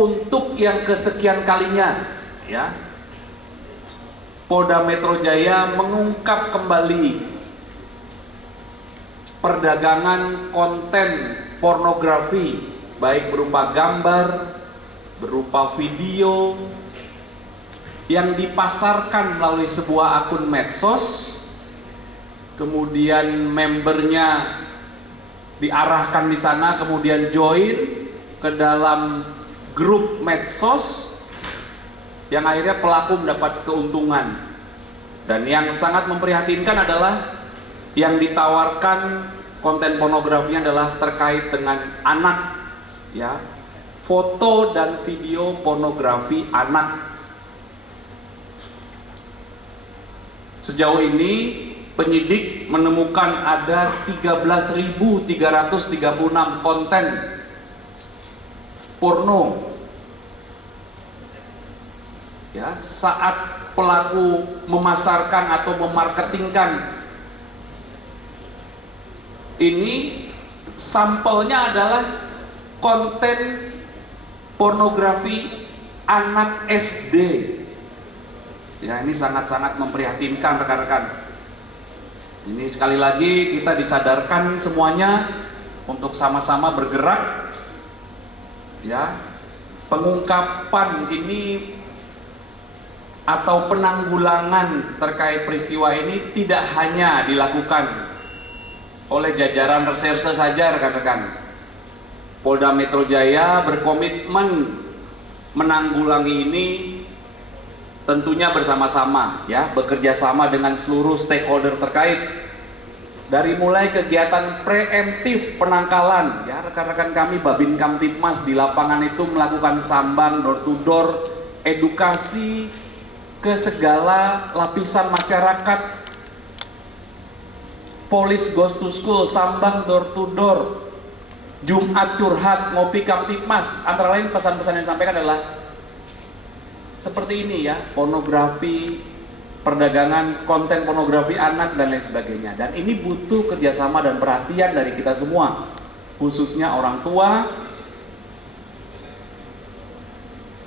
untuk yang kesekian kalinya, ya, Polda Metro Jaya mengungkap kembali perdagangan konten pornografi, baik berupa gambar, berupa video, yang dipasarkan melalui sebuah akun medsos, kemudian membernya diarahkan di sana, kemudian join ke dalam grup medsos, yang akhirnya pelaku mendapat keuntungan. Dan yang sangat memprihatinkan adalah yang ditawarkan konten pornografinya adalah terkait dengan anak, ya, foto dan video pornografi anak. Sejauh ini penyidik menemukan ada 13.336 konten porno, ya, saat pelaku memasarkan atau memarketingkan. Ini sampelnya adalah konten pornografi anak SD. Ya, ini sangat-sangat memprihatinkan rekan-rekan. Ini sekali lagi kita disadarkan semuanya untuk sama-sama bergerak, ya. Pengungkapan ini atau penanggulangan terkait peristiwa ini tidak hanya dilakukan oleh jajaran reserse saja, rekan-rekan. Polda Metro Jaya berkomitmen menanggulangi ini tentunya bersama-sama, ya, bekerja sama dengan seluruh stakeholder terkait, dari mulai kegiatan preemptif penangkalan, ya, rekan-rekan kami Babin Kamtipmas di lapangan itu melakukan sambang door to door, edukasi ke segala lapisan masyarakat. Polis Goes to School, sambang door to door, Jumat curhat, ngopi Kamtipmas. Antara lain pesan-pesan yang disampaikan adalah seperti ini, ya, pornografi, perdagangan konten pornografi anak dan lain sebagainya. Dan ini butuh kerjasama dan perhatian dari kita semua, khususnya orang tua.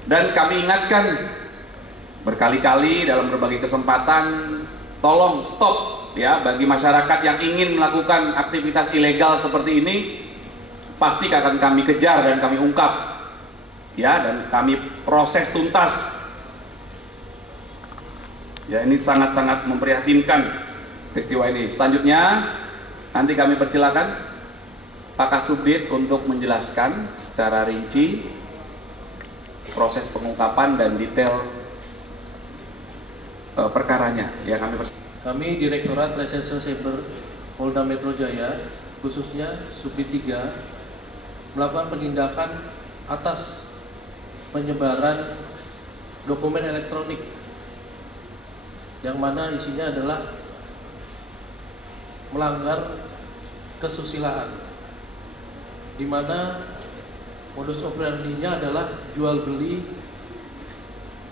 Dan kami ingatkan berkali-kali dalam berbagai kesempatan, tolong stop, ya, bagi masyarakat yang ingin melakukan aktivitas ilegal seperti ini, pasti akan kami kejar dan kami ungkap, ya, dan kami proses tuntas. Ya, ini sangat-sangat memprihatinkan peristiwa ini. Selanjutnya nanti kami persilakan Pak Kasubdit untuk menjelaskan secara rinci proses pengungkapan dan detail perkaranya. Ya, kami Direktorat Reserse Cyber Polda Metro Jaya, khususnya Subdit 3, melakukan penindakan atas penyebaran dokumen elektronik yang mana isinya adalah melanggar kesusilaan, di mana modus operandinya adalah jual beli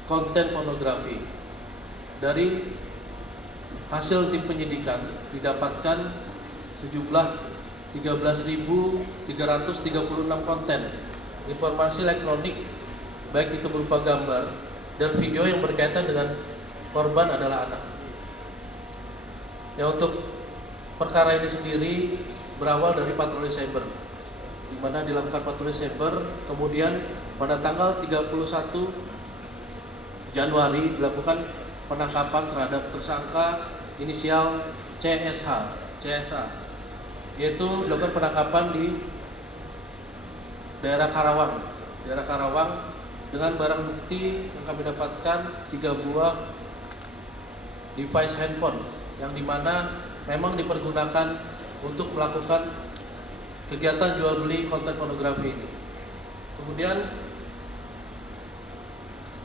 konten pornografi. Dari hasil tim penyidikan didapatkan sejumlah 13.336 konten informasi elektronik, baik itu berupa gambar dan video yang berkaitan dengan korban adalah anak. Ya, untuk perkara ini sendiri berawal dari patroli cyber, di mana dilakukan patroli cyber, kemudian pada tanggal 31 Januari dilakukan penangkapan terhadap tersangka inisial CSA, yaitu dilakukan penangkapan di daerah Karawang dengan barang bukti yang kami dapatkan 3 buah device handphone yang dimana memang dipergunakan untuk melakukan kegiatan jual beli konten pornografi ini. Kemudian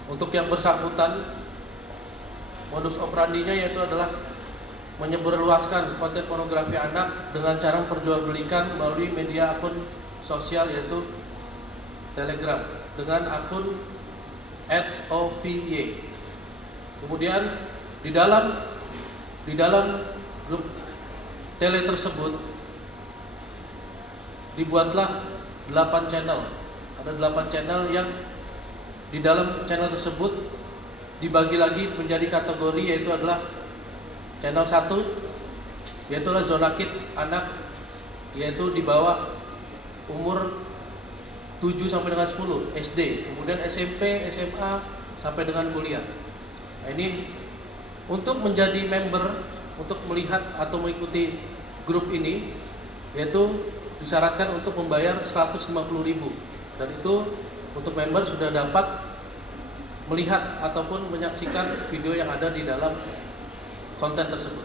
untuk yang bersangkutan, modus operandinya yaitu adalah menyebarluaskan konten pornografi anak dengan cara memperjualbelikan melalui media akun sosial yaitu Telegram dengan akun @ovy. Kemudian di dalam grup tele tersebut dibuatlah 8 channel. Ada 8 channel yang di dalam channel tersebut dibagi lagi menjadi kategori, yaitu adalah channel 1, yaitu adalah zona kids anak, yaitu di bawah umur 7 sampai dengan 10 SD, kemudian SMP, SMA sampai dengan kuliah. Nah, ini untuk menjadi member, untuk melihat atau mengikuti grup ini, yaitu disyaratkan untuk membayar 150.000, dan itu untuk member sudah dapat melihat ataupun menyaksikan video yang ada di dalam konten tersebut.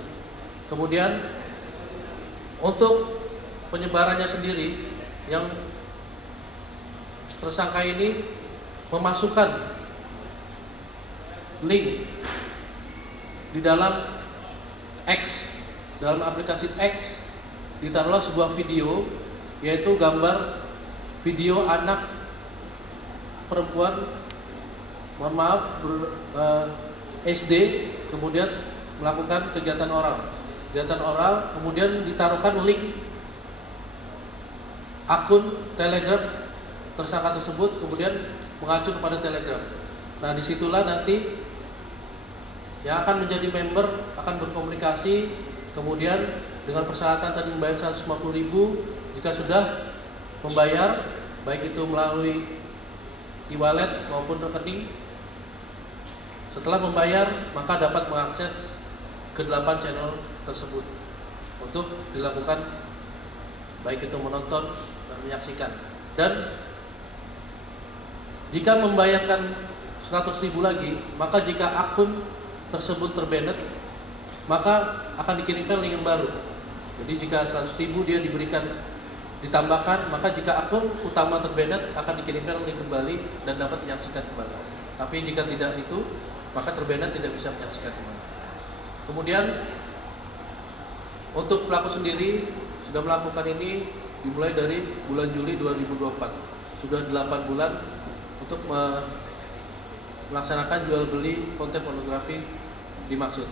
Kemudian untuk penyebarannya sendiri, yang tersangka ini memasukkan link di dalam X, dalam aplikasi X ditaruhlah sebuah video, yaitu gambar video anak perempuan, mohon maaf, SD, kemudian melakukan kegiatan oral, kemudian ditaruhkan link akun Telegram tersangka tersebut, kemudian mengacu kepada Telegram. Nah, disitulah nanti yang akan menjadi member akan berkomunikasi, kemudian dengan persyaratan tadi membayar 150.000. Jika sudah membayar, baik itu melalui e-wallet maupun rekening, setelah membayar maka dapat mengakses ke 8 channel tersebut untuk dilakukan baik itu menonton dan menyaksikan. Dan jika membayarkan 100.000 lagi, maka jika akun tersebut terbanet, maka akan dikirimkan link yang baru. Jadi jika 100.000 dia diberikan, ditambahkan, maka jika akun utama terbanet akan dikirimkan link kembali dan dapat menyaksikan kembali. Tapi jika tidak itu, maka terbanet tidak bisa menyaksikan kembali. Kemudian untuk pelaku sendiri sudah melakukan ini dimulai dari bulan Juli 2024. Sudah 8 bulan untuk melaksanakan jual beli konten pornografi dimaksud.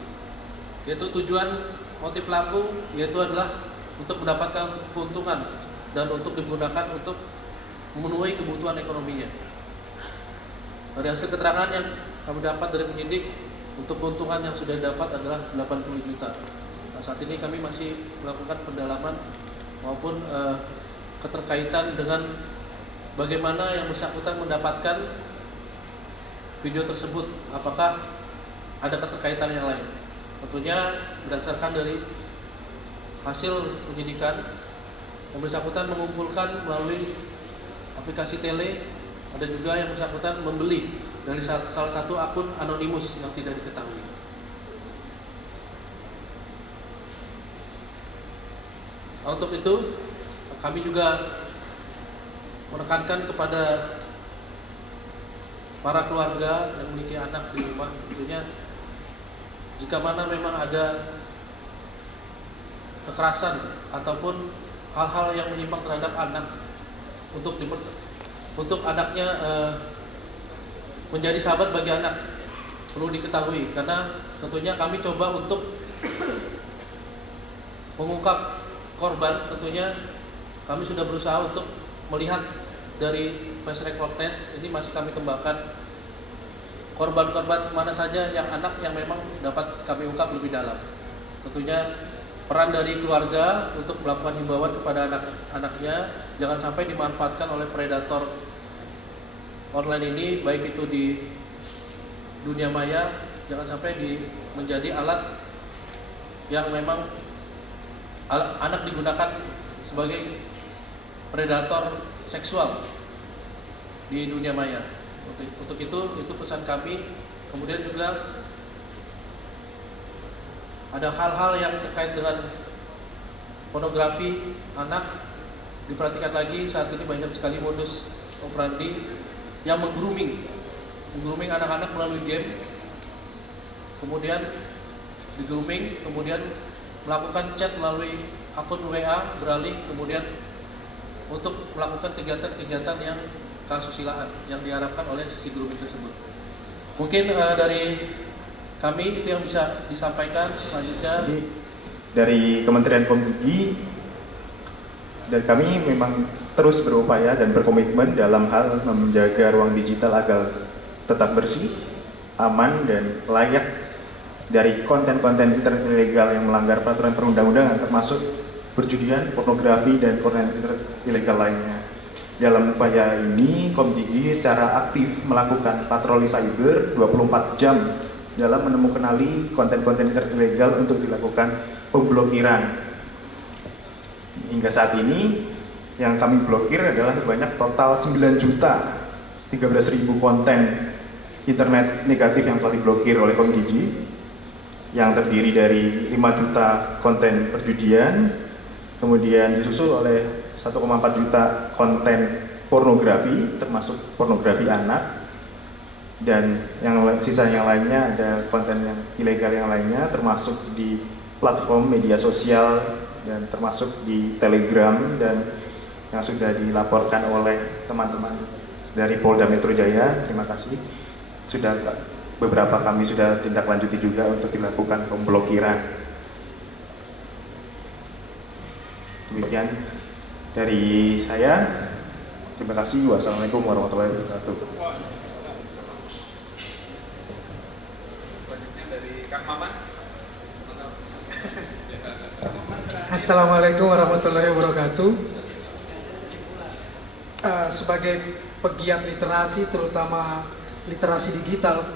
Yaitu tujuan motif pelaku yaitu adalah untuk mendapatkan keuntungan dan untuk digunakan untuk memenuhi kebutuhan ekonominya. Dari hasil keterangan yang kami dapat dari penyidik, untuk keuntungan yang sudah dapat adalah 80 juta. Nah, saat ini kami masih melakukan pendalaman maupun keterkaitan dengan bagaimana yang bersangkutan mendapatkan video tersebut, apakah ada keterkaitan yang lain. Tentunya berdasarkan dari hasil penyidikan, yang bersangkutan mengumpulkan melalui aplikasi tele, ada juga yang bersangkutan membeli dari salah satu akun anonimus yang tidak diketahui. Nah, untuk itu kami juga menekankan kepada para keluarga yang memiliki anak di rumah, tentunya jika mana memang ada kekerasan ataupun hal-hal yang menyimpang terhadap anak, untuk anaknya menjadi sahabat bagi anak, perlu diketahui, karena tentunya kami coba untuk mengungkap korban. Tentunya kami sudah berusaha untuk melihat dari face record test ini, masih kami kembangkan korban-korban mana saja yang anak yang memang dapat kami ungkap lebih dalam. Tentunya peran dari keluarga untuk melakukan himbauan kepada anak-anaknya jangan sampai dimanfaatkan oleh predator online ini, baik itu di dunia maya, jangan sampai menjadi alat yang memang anak digunakan sebagai predator seksual di dunia maya. Untuk itu pesan kami. Kemudian juga ada hal-hal yang terkait dengan pornografi anak. Diperhatikan lagi, saat ini banyak sekali modus operandi yang menggrooming anak-anak melalui game, kemudian di-grooming, kemudian melakukan chat melalui akun WA, beralih kemudian untuk melakukan kegiatan-kegiatan yang kesusilaan yang diharapkan oleh si grooming tersebut. Mungkin dari kami itu yang bisa disampaikan. Selanjutnya dari Kementerian Kominfo, dan kami memang terus berupaya dan berkomitmen dalam hal menjaga ruang digital tetap bersih, aman, dan layak dari konten-konten internet ilegal yang melanggar peraturan perundang-undangan, termasuk perjudian, pornografi, dan konten internet ilegal lainnya. Dalam upaya ini, Komdigi secara aktif melakukan patroli cyber 24 jam dalam menemukan konten-konten internet ilegal untuk dilakukan pemblokiran. Hingga saat ini, yang kami blokir adalah sebanyak total 9.013.000 konten internet negatif yang telah diblokir oleh Komdigi, yang terdiri dari 5 juta konten perjudian, kemudian disusul oleh 1,4 juta konten pornografi, termasuk pornografi anak, dan sisa yang lainnya ada konten yang ilegal yang lainnya, termasuk di platform media sosial dan termasuk di Telegram, dan yang sudah dilaporkan oleh teman-teman dari Polda Metro Jaya. Terima kasih. Beberapa kami sudah tindak lanjuti juga untuk dilakukan pemblokiran. Demikian dari saya. Terima kasih. Wassalamualaikum warahmatullahi wabarakatuh. Selanjutnya dari Kang Maman. Assalamualaikum warahmatullahi wabarakatuh. Sebagai pegiat literasi, terutama literasi digital,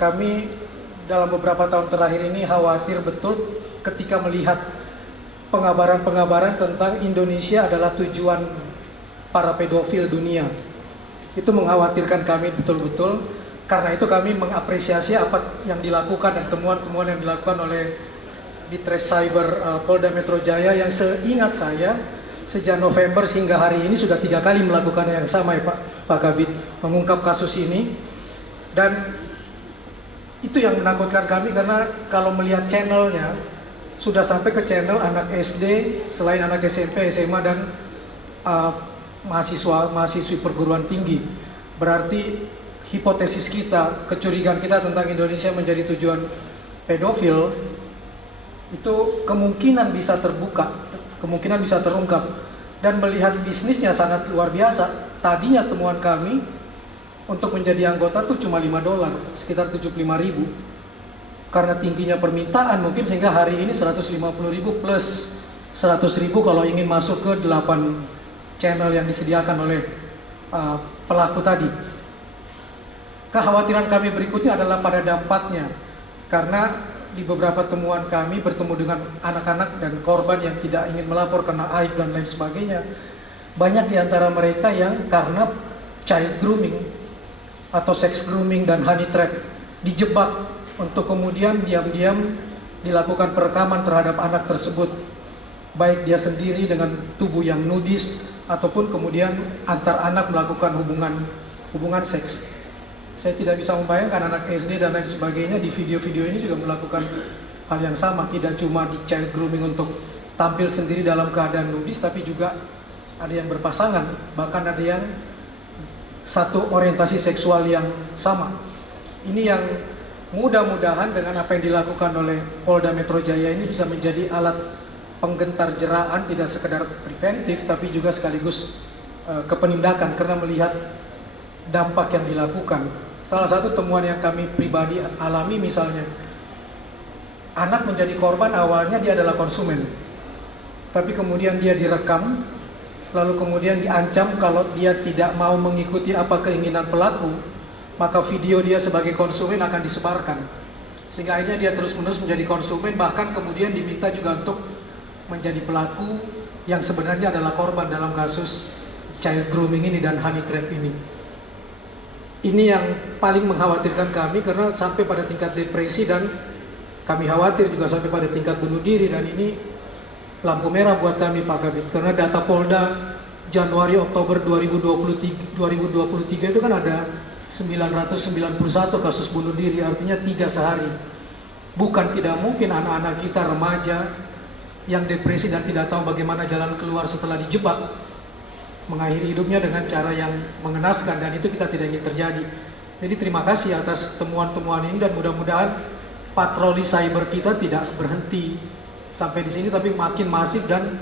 kami dalam beberapa tahun terakhir ini khawatir betul ketika melihat pengabaran-pengabaran tentang Indonesia adalah tujuan para pedofil dunia. Itu mengkhawatirkan kami betul-betul. Karena itu kami mengapresiasi apa yang dilakukan dan temuan-temuan yang dilakukan oleh Ditres Cyber Polda Metro Jaya, yang seingat saya sejak November hingga hari ini sudah 3 kali melakukan yang sama ya Pak Kabid, mengungkap kasus ini. Dan itu yang menakutkan kami, karena kalau melihat channelnya sudah sampai ke channel anak SD, selain anak SMP, SMA, dan mahasiswi perguruan tinggi. Berarti hipotesis kita, kecurigaan kita tentang Indonesia menjadi tujuan pedofil itu kemungkinan bisa terbuka, kemungkinan bisa terungkap. Dan melihat bisnisnya sangat luar biasa. Tadinya temuan kami untuk menjadi anggota tuh cuma $5, sekitar 75.000. Karena tingginya permintaan mungkin sehingga hari ini 150.000 plus 100.000 kalau ingin masuk ke 8 channel yang disediakan oleh pelaku tadi. Kekhawatiran kami berikutnya adalah pada dampaknya, karena di beberapa temuan kami bertemu dengan anak-anak dan korban yang tidak ingin melapor karena aib dan lain sebagainya. Banyak di antara mereka yang karena child grooming atau sex grooming dan honey trap dijebak untuk kemudian diam-diam dilakukan perekaman terhadap anak tersebut, baik dia sendiri dengan tubuh yang nudis ataupun kemudian antar anak melakukan hubungan seks. Saya tidak bisa membayangkan anak SD dan lain sebagainya di video-video ini juga melakukan hal yang sama. Tidak cuma di child grooming untuk tampil sendiri dalam keadaan nudis, tapi juga ada yang berpasangan, bahkan ada yang satu orientasi seksual yang sama. Ini yang mudah-mudahan dengan apa yang dilakukan oleh Polda Metro Jaya ini bisa menjadi alat penggentar jeraan, tidak sekedar preventif tapi juga sekaligus kepenindakan, karena melihat dampak yang dilakukan. Salah satu temuan yang kami pribadi alami misalnya, anak menjadi korban awalnya dia adalah konsumen, tapi kemudian dia direkam, lalu kemudian diancam kalau dia tidak mau mengikuti apa keinginan pelaku, maka video dia sebagai konsumen akan disebarkan. Sehingga akhirnya dia terus-menerus menjadi konsumen, bahkan kemudian diminta juga untuk menjadi pelaku yang sebenarnya adalah korban dalam kasus child grooming ini dan honey trap ini. Ini yang paling mengkhawatirkan kami, karena sampai pada tingkat depresi, dan kami khawatir juga sampai pada tingkat bunuh diri. Dan ini lampu merah buat kami Pak Kabid, karena data Polda Januari Oktober 2023 itu kan ada 991 kasus bunuh diri, artinya 3 sehari. Bukan tidak mungkin anak-anak kita remaja yang depresi dan tidak tahu bagaimana jalan keluar setelah dijebak, mengakhiri hidupnya dengan cara yang mengenaskan, dan itu kita tidak ingin terjadi. Jadi terima kasih atas temuan-temuan ini, dan mudah-mudahan patroli cyber kita tidak berhenti sampai di sini, tapi makin masif dan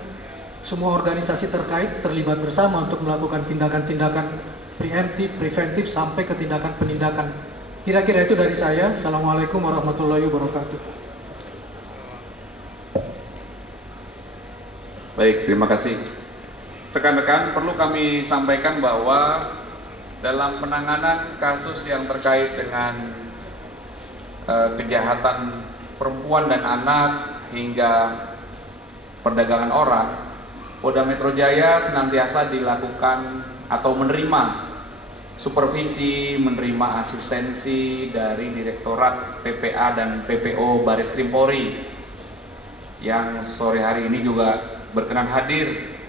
semua organisasi terkait terlibat bersama untuk melakukan tindakan-tindakan preemptif, preventif sampai ke tindakan penindakan. Kira-kira itu dari saya. Assalamualaikum warahmatullahi wabarakatuh. Baik, terima kasih. Rekan-rekan, perlu kami sampaikan bahwa dalam penanganan kasus yang terkait dengan kejahatan perempuan dan anak hingga perdagangan orang, Polda Metro Jaya senantiasa dilakukan atau menerima supervisi, menerima asistensi dari Direktorat PPA dan PPO Baris Krim Polri yang sore hari ini juga berkenan hadir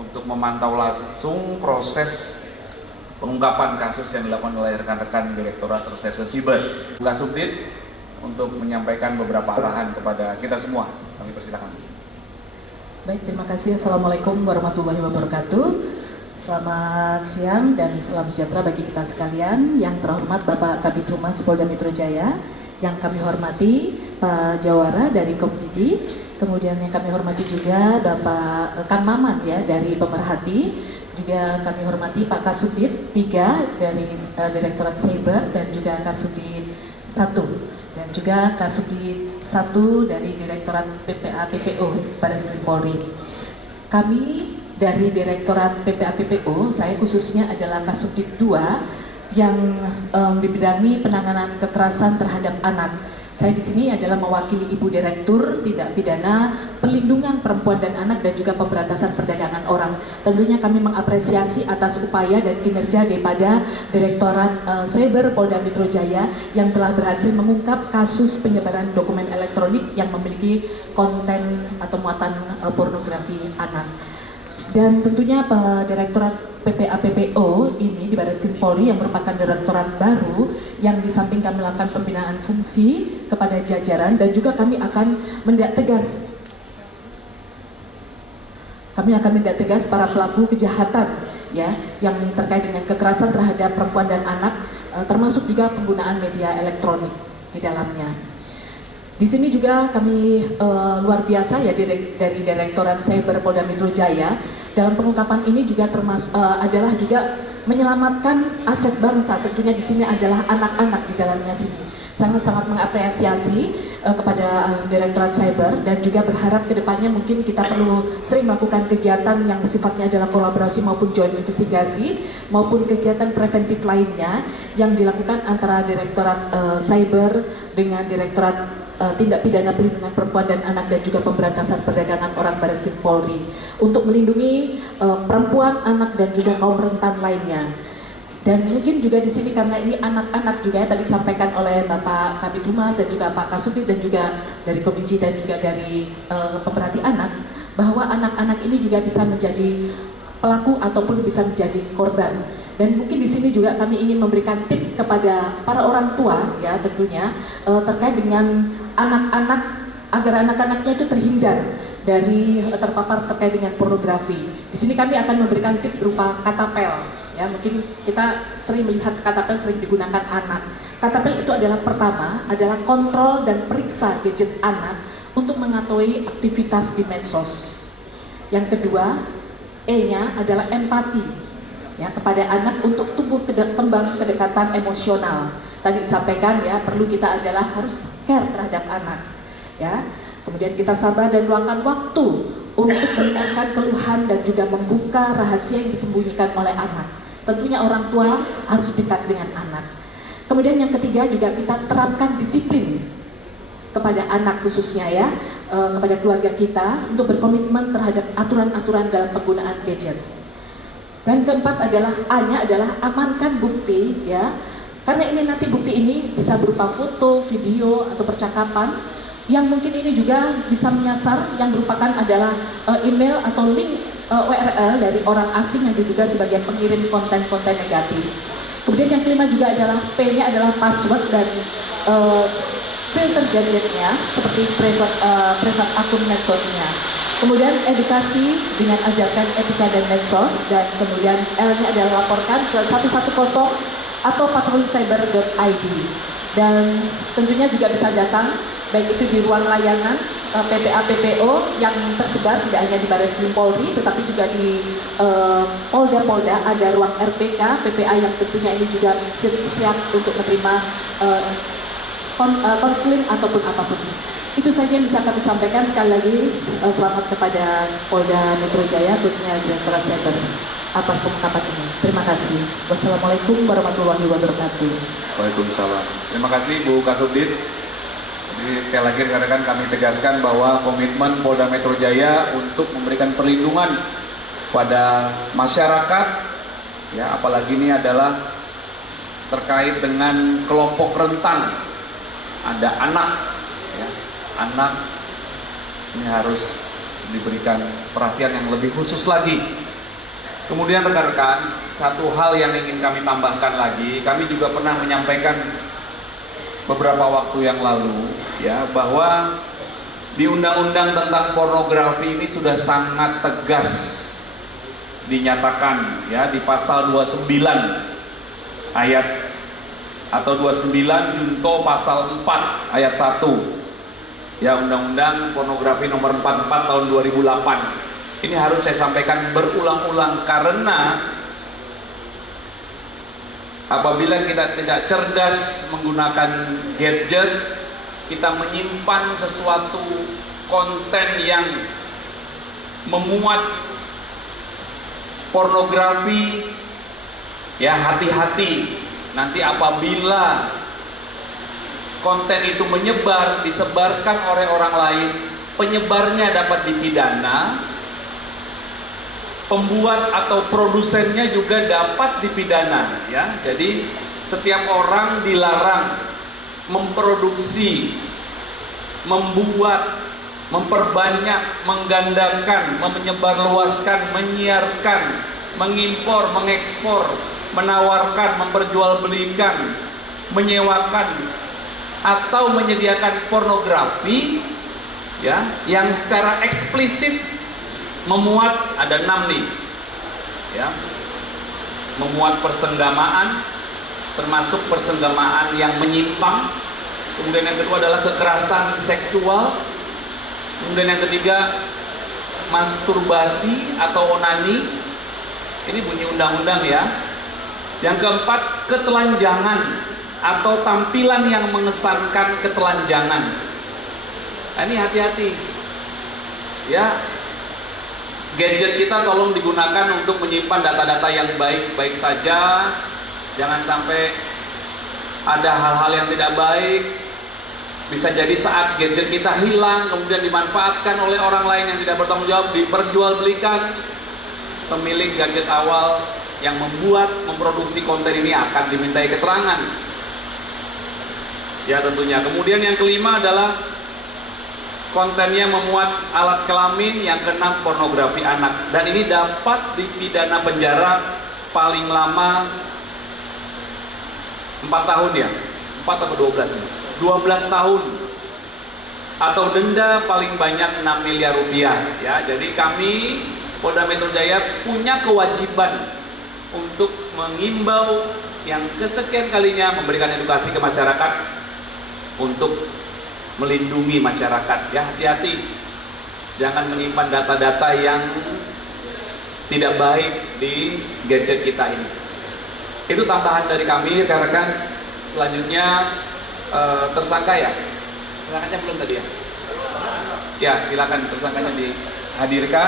untuk memantau langsung proses pengungkapan kasus yang dilakukan oleh rekan-rekan Direktorat Reserse Siber. Pak Subdit untuk menyampaikan beberapa arahan kepada kita semua. Kami persilakan. Baik, terima kasih. Assalamualaikum warahmatullahi wabarakatuh. Selamat siang dan salam sejahtera bagi kita sekalian. Yang terhormat Bapak Kabid Humas Polda Metro Jaya, yang kami hormati Pak Jawara dari Komdiji, kemudian yang kami hormati juga Bapak Kang Maman ya dari Pemerhati, juga kami hormati Pak Kasubdit 3 dari Direktorat Cyber dan juga Kasubdit 1 dan juga Kasubdit 1 dari Direktorat PPA PPO Baris Krim Polri. Kami dari Direktorat PPA PPO, saya khususnya adalah Kasubdit 2 yang dibidangi penanganan kekerasan terhadap anak. Saya di sini adalah mewakili Ibu Direktur Tindak Pidana Pelindungan Perempuan dan Anak dan juga Pemberantasan Perdagangan Orang. Tentunya kami mengapresiasi atas upaya dan kinerja daripada Direktorat Cyber Polda Metro Jaya yang telah berhasil mengungkap kasus penyebaran dokumen elektronik yang memiliki konten atau muatan pornografi anak. Dan tentunya Direktorat PPA PPO ini di Baris Krim Polri yang merupakan direktorat baru yang di samping kami melakukan pembinaan fungsi kepada jajaran dan juga kami akan menindak tegas para pelaku kejahatan ya yang terkait dengan kekerasan terhadap perempuan dan anak, termasuk juga penggunaan media elektronik di dalamnya. Di sini juga kami luar biasa ya dari Direktorat Cyber Polda Metro Jaya dalam pengungkapan ini juga adalah juga menyelamatkan aset bangsa. Tentunya di sini adalah anak-anak di dalamnya sini. Sangat-sangat mengapresiasi kepada Direktorat Cyber dan juga berharap kedepannya mungkin kita perlu sering melakukan kegiatan yang sifatnya adalah kolaborasi maupun joint investigasi maupun kegiatan preventif lainnya yang dilakukan antara Direktorat Cyber dengan Direktorat Tindak Pidana Pelindungan Perempuan dan Anak dan juga Pemberantasan Perdagangan Orang Baris Krim Polri untuk melindungi perempuan, anak dan juga kaum rentan lainnya. Dan mungkin juga di sini karena ini anak-anak juga ya tadi disampaikan oleh Bapak Kabid Humas dan juga Pak Kasubdit dan juga dari Komisi dan juga dari Pemerhati Anak, bahwa anak-anak ini juga bisa menjadi pelaku ataupun bisa menjadi korban. Dan mungkin di sini juga kami ingin memberikan tip kepada para orang tua ya tentunya terkait dengan anak-anak agar anak-anaknya itu terhindar dari terpapar terkait dengan pornografi. Di sini kami akan memberikan tip berupa katapel. Ya, mungkin kita sering melihat katapel sering digunakan anak. Katapel itu adalah pertama adalah kontrol dan periksa gadget anak untuk mengetahui aktivitas di medsos. Yang kedua, E-nya adalah empati. Ya, kepada anak untuk tumbuh kembang kedekatan emosional. Tadi disampaikan ya, perlu kita adalah harus care terhadap anak. Ya, kemudian kita sabar dan luangkan waktu untuk mendengarkan keluhan dan juga membuka rahasia yang disembunyikan oleh anak. Tentunya orang tua harus dekat dengan anak. Kemudian yang ketiga juga kita terapkan disiplin kepada anak khususnya ya, kepada keluarga kita untuk berkomitmen terhadap aturan-aturan dalam penggunaan gadget. Dan keempat adalah A-nya adalah amankan bukti ya. Karena ini nanti bukti ini bisa berupa foto, video atau percakapan yang mungkin ini juga bisa menyasar yang merupakan adalah email atau link URL dari orang asing yang diduga sebagai pengirim konten-konten negatif. Kemudian yang kelima juga adalah P-nya adalah password dan filter gadgetnya seperti private akun medsosnya. Kemudian edukasi dengan ajarkan etika dan medsos, dan kemudian L-nya adalah laporkan ke 110 atau patrolicyber.id. Dan tentunya juga bisa datang baik itu di ruang layanan PPA-PPO yang tersebar tidak hanya di Barreskrim Polri, tetapi juga di Polda-Polda, ada ruang RPK, PPA yang tentunya ini juga siap untuk menerima konseling ataupun apapun. Itu saja yang bisa kami sampaikan. Sekali lagi selamat kepada Polda Metro Jaya, khususnya Direktorat Cyber atas pengungkapan ini. Terima kasih. Wassalamualaikum warahmatullahi wabarakatuh. Waalaikumsalam. Terima kasih Bu Kasubdit. Jadi sekali lagi rekan-rekan kami tegaskan bahwa komitmen Polda Metro Jaya untuk memberikan perlindungan pada masyarakat, ya apalagi ini adalah terkait dengan kelompok rentan, ada anak, ya, anak ini harus diberikan perhatian yang lebih khusus lagi. Kemudian rekan-rekan, satu hal yang ingin kami tambahkan lagi, kami juga pernah menyampaikan beberapa waktu yang lalu, ya, bahwa di undang-undang tentang pornografi ini sudah sangat tegas dinyatakan, ya, di pasal 29 ayat atau 29 junto pasal 4 ayat 1, ya, Undang-Undang Pornografi nomor 44 tahun 2008. Ini harus saya sampaikan berulang-ulang karena apabila kita tidak cerdas menggunakan gadget, kita menyimpan sesuatu konten yang memuat pornografi, ya hati-hati. Nanti apabila konten itu menyebar, disebarkan oleh orang lain, penyebarnya dapat dipidana, pembuat atau produsennya juga dapat dipidana, ya. Jadi setiap orang dilarang memproduksi, membuat, memperbanyak, menggandakan, menyebarluaskan, menyiarkan, mengimpor, mengekspor, menawarkan, memperjualbelikan, menyewakan atau menyediakan pornografi, ya, yang secara eksplisit memuat, ada 6 nih, ya, memuat persenggamaan, termasuk persenggamaan yang menyimpang. Kemudian yang kedua adalah kekerasan seksual. Kemudian yang ketiga masturbasi atau onani. Ini bunyi undang-undang, ya. Yang keempat ketelanjangan atau tampilan yang mengesankan ketelanjangan. Nah, ini hati-hati, ya. Gadget kita tolong digunakan untuk menyimpan data-data yang baik-baik saja. Jangan sampai ada hal-hal yang tidak baik. Bisa jadi saat gadget kita hilang, kemudian dimanfaatkan oleh orang lain yang tidak bertanggung jawab, diperjualbelikan. Pemilik gadget awal yang membuat, memproduksi konten ini akan dimintai keterangan, ya tentunya. Kemudian yang kelima adalah kontennya memuat alat kelamin, yang keenam pornografi anak, dan ini dapat dipidana penjara paling lama 4 tahun, ya, 4 atau 12 nih, 12 tahun atau denda paling banyak 6 miliar rupiah, ya. Jadi kami Polda Metro Jaya punya kewajiban untuk mengimbau yang kesekian kalinya memberikan edukasi ke masyarakat untuk melindungi masyarakat, ya. Hati-hati, jangan menyimpan data-data yang tidak baik di gadget kita ini. Itu tambahan dari kami, rekan-rekan. Selanjutnya tersangka, ya, tersangkanya belum tadi, ya. Ya, silakan tersangkanya dihadirkan.